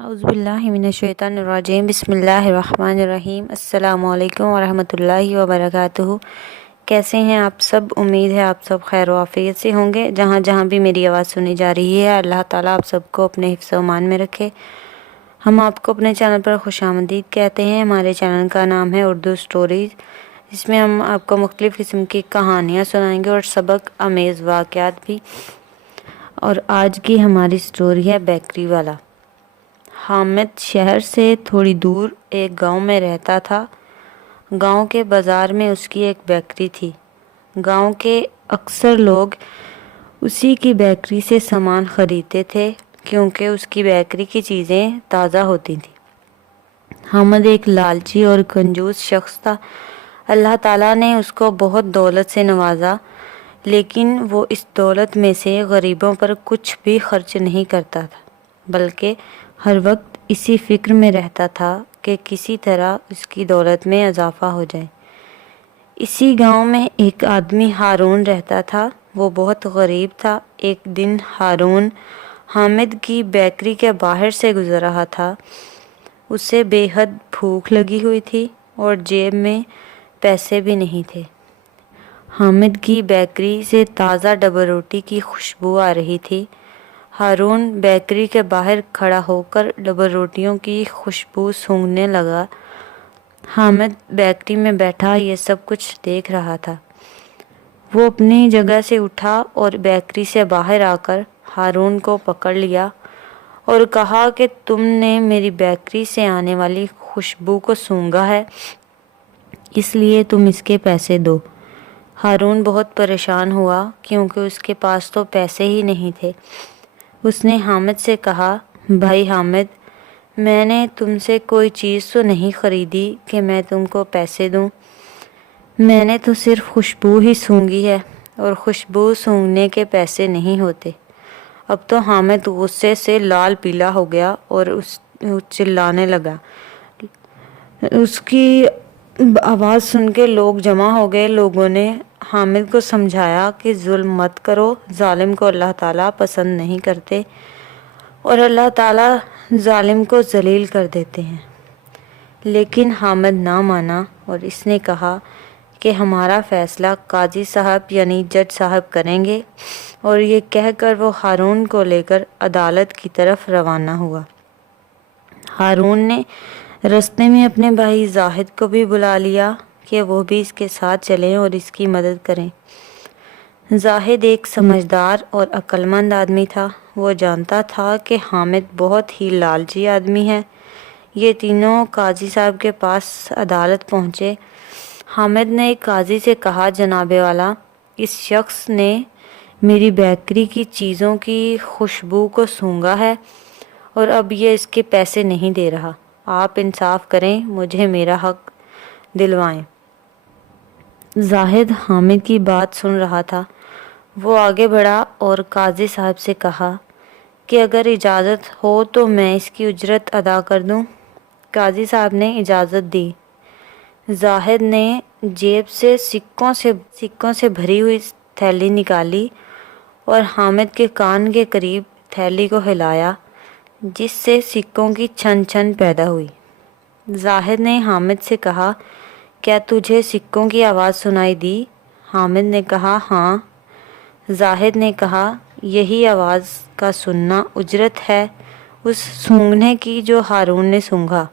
اعوذ باللہ من الشیطان الرجیم بسم اللہ الرحمن الرحیم السلام علیکم ورحمۃ اللہ وبرکاتہ۔ کیسے ہیں آپ سب؟ امید ہے آپ سب خیر و عافیت سے ہوں گے۔ جہاں جہاں بھی میری آواز سنی جا رہی ہے، اللہ تعالیٰ آپ سب کو اپنے حفظ و امان میں رکھے۔ ہم آپ کو اپنے چینل پر خوش آمدید کہتے ہیں۔ ہمارے چینل کا نام ہے اردو سٹوریز، جس میں ہم آپ کو مختلف قسم کی کہانیاں سنائیں گے اور سبق آمیز واقعات بھی۔ اور آج کی ہماری سٹوری ہے بیکری والا۔ حامد شہر سے تھوڑی دور ایک گاؤں میں رہتا تھا۔ گاؤں کے بازار میں اس کی ایک بیکری تھی۔ گاؤں کے اکثر لوگ اسی کی بیکری سے سامان خریدتے تھے کیونکہ اس کی بیکری کی چیزیں تازہ ہوتی تھیں۔ حامد ایک لالچی اور کنجوس شخص تھا۔ اللہ تعالیٰ نے اس کو بہت دولت سے نوازا، لیکن وہ اس دولت میں سے غریبوں پر کچھ بھی خرچ نہیں کرتا تھا، بلکہ ہر وقت اسی فکر میں رہتا تھا کہ کسی طرح اس کی دولت میں اضافہ ہو جائے۔ اسی گاؤں میں ایک آدمی ہارون رہتا تھا۔ وہ بہت غریب تھا۔ ایک دن ہارون حامد کی بیکری کے باہر سے گزر رہا تھا۔ اسے بے حد بھوک لگی ہوئی تھی اور جیب میں پیسے بھی نہیں تھے۔ حامد کی بیکری سے تازہ ڈبل روٹی کی خوشبو آ رہی تھی۔ ہارون بیکری کے باہر کھڑا ہو کر ڈبل روٹیوں کی خوشبو سونگھنے لگا۔ حامد بیکری میں بیٹھا یہ سب کچھ دیکھ رہا تھا۔ وہ اپنی جگہ سے اٹھا اور بیکری سے باہر آ کر ہارون کو پکڑ لیا اور کہا کہ تم نے میری بیکری سے آنے والی خوشبو کو سونگھا ہے، اس لیے تم اس کے پیسے دو۔ ہارون بہت پریشان ہوا کیونکہ اس کے پاس تو پیسے ہی نہیں تھے۔ اس نے حامد سے کہا، بھائی حامد، میں نے تم سے کوئی چیز تو نہیں خریدی کہ میں تم کو پیسے دوں۔ میں نے تو صرف خوشبو ہی سونگھی ہے، اور خوشبو سونگھنے کے پیسے نہیں ہوتے۔ اب تو حامد غصے سے لال پیلا ہو گیا اور چلانے لگا۔ اس کی آواز سن کے لوگ جمع ہو گئے۔ لوگوں نے حامد کو سمجھایا کہ ظلم مت کرو، ظالم کو اللہ تعالیٰ پسند نہیں کرتے اور اللہ تعالیٰ ظالم کو ذلیل کر دیتے ہیں۔ لیکن حامد نہ مانا اور اس نے کہا کہ ہمارا فیصلہ قاضی صاحب یعنی جج صاحب کریں گے، اور یہ کہہ کر وہ ہارون کو لے کر عدالت کی طرف روانہ ہوا۔ ہارون نے رستے میں اپنے بھائی زاہد کو بھی بلا لیا کہ وہ بھی اس کے ساتھ چلیں اور اس کی مدد کریں۔ زاہد ایک سمجھدار اور عقل مند آدمی تھا۔ وہ جانتا تھا کہ حامد بہت ہی لالچی آدمی ہے۔ یہ تینوں قاضی صاحب کے پاس عدالت پہنچے۔ حامد نے قاضی سے کہا، جناب والا، اس شخص نے میری بیکری کی چیزوں کی خوشبو کو سونگھا ہے اور اب یہ اس کے پیسے نہیں دے رہا۔ آپ انصاف کریں، مجھے میرا حق دلوائیں۔ زاہد حامد کی بات سن رہا تھا۔ وہ آگے بڑھا اور قاضی صاحب سے کہا کہ اگر اجازت ہو تو میں اس کی اجرت ادا کر دوں۔ قاضی صاحب نے اجازت دی۔ زاہد نے جیب سے سکوں سے بھری ہوئی تھیلی نکالی اور حامد کے کان کے قریب تھیلی کو ہلایا، جس سے سکوں کی چھن چھن پیدا ہوئی۔ زاہد نے حامد سے کہا، کیا تجھے سکوں کی آواز سنائی دی؟ حامد نے کہا، ہاں۔ زاہد نے کہا، یہی آواز کا سننا اجرت ہے اس سونگھنے کی جو ہارون نے سونگھا۔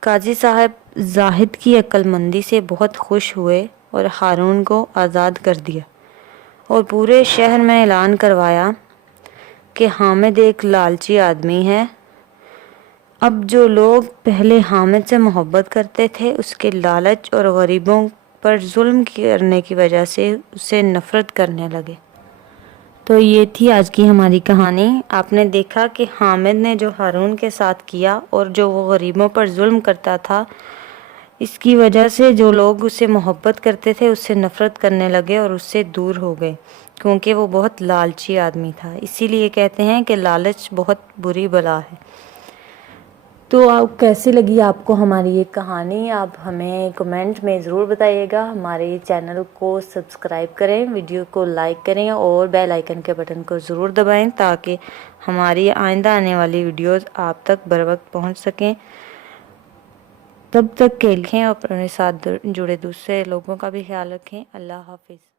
قاضی صاحب زاہد کی عقل مندی سے بہت خوش ہوئے اور ہارون کو آزاد کر دیا اور پورے شہر میں اعلان کروایا کہ حامد ایک لالچی آدمی ہے۔ اب جو لوگ پہلے حامد سے محبت کرتے تھے، اس کے لالچ اور غریبوں پر ظلم کرنے کی وجہ سے اسے نفرت کرنے لگے۔ تو یہ تھی آج کی ہماری کہانی۔ آپ نے دیکھا کہ حامد نے جو ہارون کے ساتھ کیا اور جو وہ غریبوں پر ظلم کرتا تھا، اس کی وجہ سے جو لوگ اسے محبت کرتے تھے اس سے نفرت کرنے لگے اور اس سے دور ہو گئے، کیونکہ وہ بہت لالچی آدمی تھا۔ اسی لیے کہتے ہیں کہ لالچ بہت بری بلا ہے۔ تو آپ کیسی لگی آپ کو ہماری یہ کہانی، آپ ہمیں کمنٹ میں ضرور بتائیے گا۔ ہمارے چینل کو سبسکرائب کریں، ویڈیو کو لائک کریں اور بیل آئیکن کے بٹن کو ضرور دبائیں تاکہ ہماری آئندہ آنے والی ویڈیوز آپ تک بر وقت پہنچ سکیں۔ تب تک کے لیے اپنے ساتھ جڑے دوسرے لوگوں کا بھی خیال رکھیں۔ اللہ حافظ۔